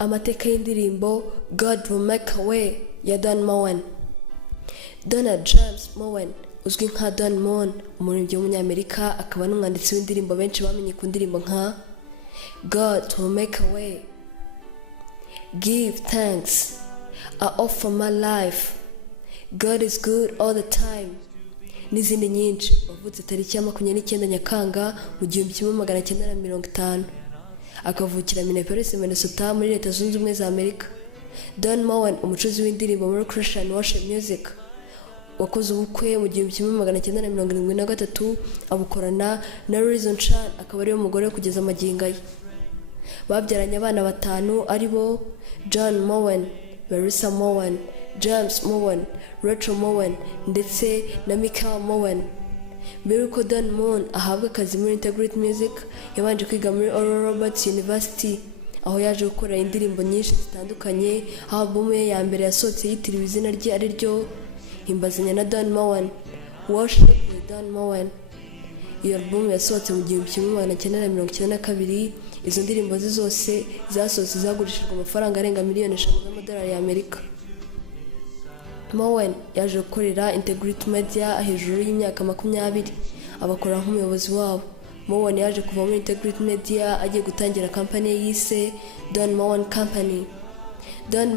Amateka y'indirimbo God Will Make a Way ya Moen. Donald James Moen uzwi nka Moen, umuririmbyi w'umunyamerika akaba n'umwanditsi w'indirimbo benshi bamenye ku ndirimbo nka God Will Make a Way, Give Thanks, I Offer My Life, God is Good All the Time n'izindi nyinshi. Wavutse tariki ya 29 Nyakanga mu 1950, akavukira Minneapolis, Minnesota muri Leta Zunze Ubumwe za Amerika. Moen, umucuzi w'indirimbo muri Christian worship music, wakoze ubukwe mu 1973 abukorana na Reason Chan, akaba ariwe mugore kugeza magingo ye. Babyaranye abana 5 aribo John Moen, Marissa Moen, James Moen, Rachel Moen ndetse na Michael Moen. Mbere yuko Moen ahabwa akazi muri Integrity Music, yabanje kwiga muri Oral Roberts University, aho yaje gukora indirimbo nyinshi zitandukanye. Album ye ya mbere yasohotse yitiriwe izina rye ari ryo Himbazanya na Moen, Worship with Moen. Iyo album yasohotse mu 1992. Izo ndirimbo zose zasohotse zagurishijwe amafaranga arenga miliyoni 5 z'amadolari y'Amerika. Moen yaje gukorera Integrity Media hejuru y'imyaka 20, abakora nk'umuyobozi wabo. Moen yaje kuva muri Integrity Media agiye gutangira company yise Moen Company.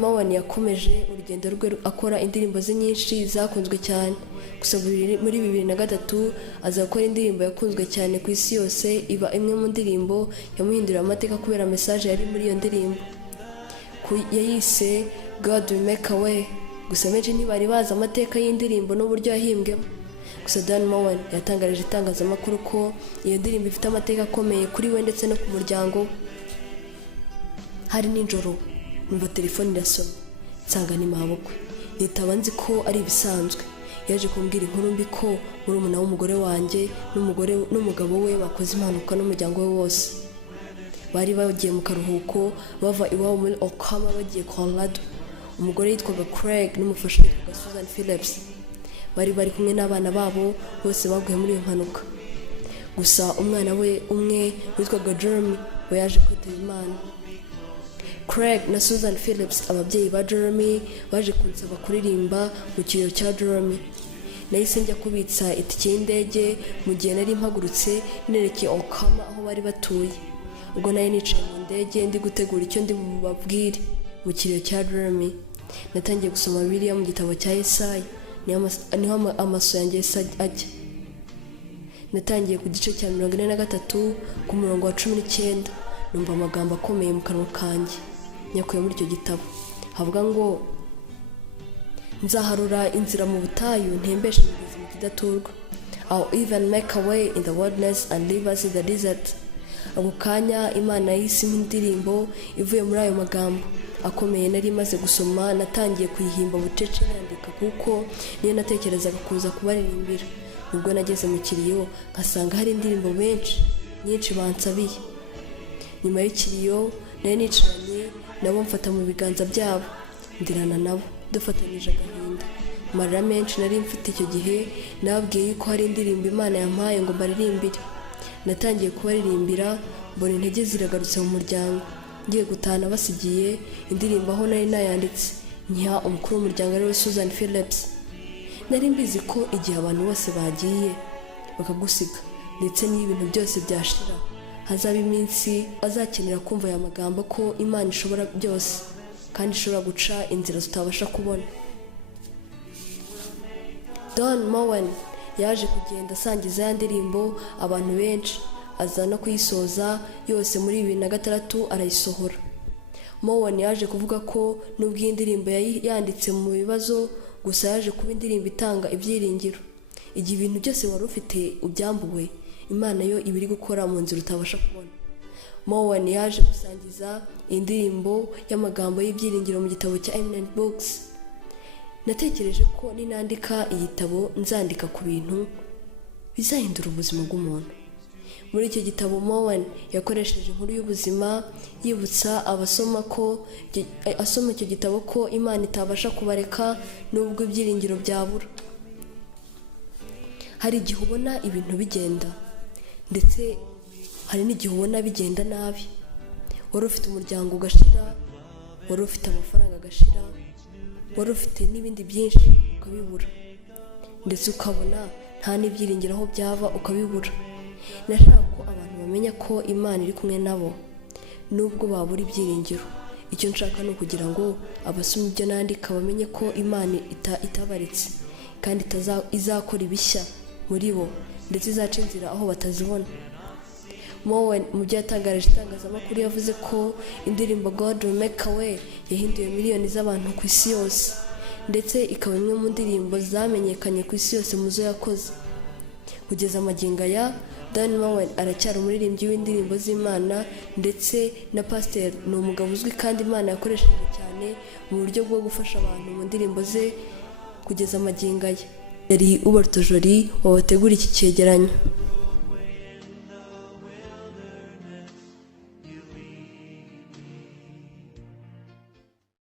Moen yakomeje urugendo rwe akora indirimbo ze nyinshi zakunzwe cyane. Gusa muri 2003 aza gukora indirimbo yakunzwe cyane ku isi yose, iba imwe mu ndirimbo yamuhindurira amateka kubera message yari muri iyo ndirimbo. Yayise God Will Make a Way. Gusa benshi ntibari bazi amateka y'indirimbo n'uburyo yahimbwemo. Gusa Moen yatangarije itangazamakuru ko iyo ndirimbo ifite amateka akomeye kuri we ndetse no ku muryango. Hari nijoro numva telefone irasoma, nsanga ni mabukwe. Nitaba nzi ko ari ibisanzwe. Yaje kumbwira inkuru mbi ko murumuna w'umugore wanjye n'umugabo we bakoze impanuka n'umuryango we wose. Bari bagiye mu karuhuko bava iwabo muri Okama bagiye Colorado. Umugore yitwaga Craig n'umufasha witwaga Susan Phillips. Bari kumwe n'abana babo, bose baguye muri iyo mpanuka. Gusa umwana we umwe witwaga Jeremy we yaje kwitaba Imana. Craig na Susan Phillips, ababyeyi ba Jeremy, baje kunsaba kuririmba mu kiriro cya Jeremy. Nahise njya kubitsa itike y'indege mu gihe nari mpagurutse nerekeye Okama aho bari batuye. Ubwo nari nicaye mu ndege ndi gutegura icyo ndi bubabwire mu kiriro cya Jeremy, natangiye gusoma Bibiliya mu gitabo cya Yesaya. Niho amaso yanjye ajya. Natangiye ku gice cya 43 ku murongo wa 19, numva amagambo akomeye mu kanwa kanjye nyakuye muri icyo gitabo. Havuga ngo Nzaharura inzira mu butayu, ntembeshe imigezi mu kidaturwa. I'll even make a way in the wilderness and rivers in the desert. Ako kanya Imana yise indirimbo ivuye muri ayo magambo akomeye nari maze gusoma. Natangiye kuyihimba bucece nandika kuko niyo natekerezaga kuza kubaririmbira. Ubwo nageze mu kiriyo nkasanga hari indirimbo nyinshi bansabiye. Nyuma y'ikiriyo nari nicaranye nabo, mfata mu biganza byabo ndirana nabo, dufatanyije agahinda. Amarira menshi nari mfite icyo gihe, nababwiye yuko hari indirimbo Imana yampaye ngo mbaririmbire. Natangiye kubaririmbira, mbona intege ziragarutse mu muryango. Ngiye gutana basigiye indirimbo aho nari nayanditse, nyiha umukuru w'umuryango ari we Susan Phillips. Nari mbizi ko igihe abantu bose bagiye bakagusiga ndetse n'ibintu byose byashira, hazaba iminsi azakenera kumva aya magambo ko Imana ishobora byose kandi ishobora guca inzira tutabasha kubona. Moen yaje kugenda asangiza ya ndirimbo abantu benshi, aza no kuyisoza yose muri 2006 arayisohora. Moen yaje kuvuga ko nubwo iyi ndirimbo yanditse mu bibazo, gusa yaje kuba indirimbo itanga ibyiringiro. Igihe ibintu byose wari ufite ubyambuwe, Imana yo ibiri gukora mu nzira utabasha kubona. Moen yaje gusangiza indirimbo y'amagambo y'ibyiringiro mu gitabo cya Eminent Books. Natekereje ko ninandika igitabo nzandika ku bintu bizahindura ubuzima bw'umuntu. Muri icyo gitabo Moen yakoresheje inkuru y'ubuzima, yibutsa abasoma icyo gitabo ko Imana itabasha kubareka nubwo ibyiringiro byabura. Hari igihe ubona ibintu bigenda, ndetse hari n'igihe ubona bigenda nabi. Wari ufite umuryango ugashira, wari ufite amafaranga agashira, wari ufite n'ibindi byinshi ukabibura, ndetse ukabona nta n'ibyiringiro aho byava ukabibura. Nashaka ko abantu bamenya ko Imana iri kumwe nabo nubwo babura ibyiringiro. Icyo nshaka ni ukugira ngo abasoma ibyo nandika bamenye ko Imana itabaretse kandi izakora ibishya muri bo, ndetse izaca inzira aho batazibona. Moen mu byo yatangarije itangazamakuru yavuze ko indirimbo God will make a way yahinduye miliyoni z'abantu ku isi yose, ndetse ikaba imwe mu ndirimbo zamenyekanye ku isi yose mu zo yakoze. Kugeza magingo aya, Moen aracyari umuririmbyi w'indirimbo z'Imana ndetse na pasiteri. Ni umugabo uzwi kandi Imana yakoresheje cyane mu buryo bwo gufasha abantu mu ndirimbo ze kugeza magingo aya. Yari Uberto Joli wabategura iki cyegeranyo.